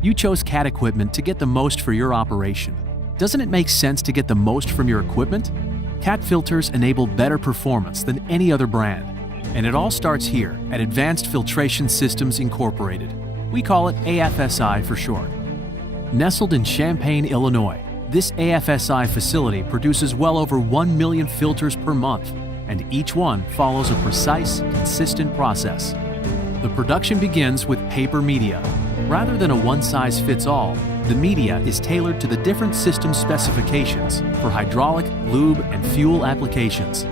You chose CAT equipment to get the most for your operation. Doesn't it make sense to get the most from your equipment? CAT filters enable better performance than any other brand. And it all starts here at Advanced Filtration Systems Incorporated. We call it AFSI for short. Nestled in Champaign, Illinois, this AFSI facility produces well over 1 million filters per month, and each one follows a precise, consistent process. The production begins with paper media. Rather than a one-size-fits-all, the media is tailored to the different system specifications for hydraulic, lube, and fuel applications.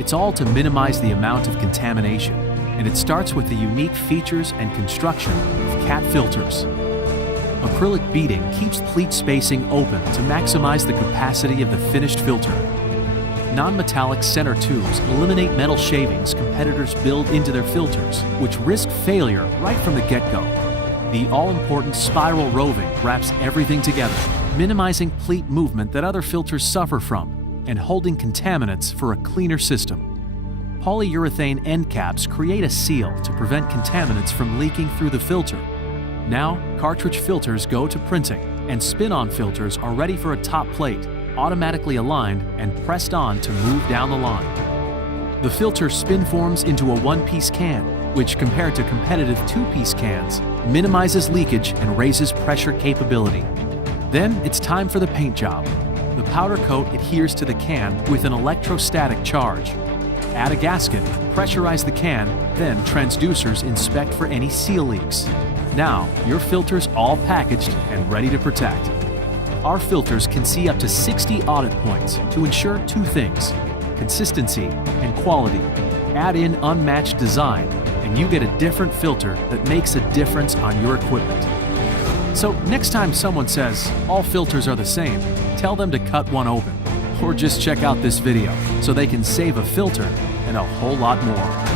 It's all to minimize the amount of contamination, and it starts with the unique features and construction of CAT filters. Acrylic beading keeps pleat spacing open to maximize the capacity of the finished filter. Non-metallic center tubes eliminate metal shavings competitors build into their filters, which risk failure right from the get-go. The all-important spiral roving wraps everything together, minimizing pleat movement that other filters suffer from, and holding contaminants for a cleaner system. Polyurethane end caps create a seal to prevent contaminants from leaking through the filter. Now, cartridge filters go to printing, and spin-on filters are ready for a top plate, automatically aligned and pressed on to move down the line. The filter spin forms into a one-piece can, which compared to competitive two-piece cans, minimizes leakage and raises pressure capability. Then it's time for the paint job. The powder coat adheres to the can with an electrostatic charge. Add a gasket, pressurize the can, then transducers inspect for any seal leaks. Now, your filter's all packaged and ready to protect. Our filters can see up to 60 audit points to ensure two things: consistency and quality. Add in unmatched design, and you get a different filter that makes a difference on your equipment. So next time someone says all filters are the same, tell them to cut one open, or just check out this video so they can save a filter and a whole lot more.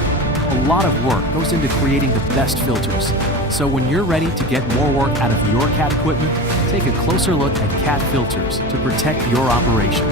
A lot of work goes into creating the best filters, so when you're ready to get more work out of your CAT equipment, take a closer look at CAT filters to protect your operation.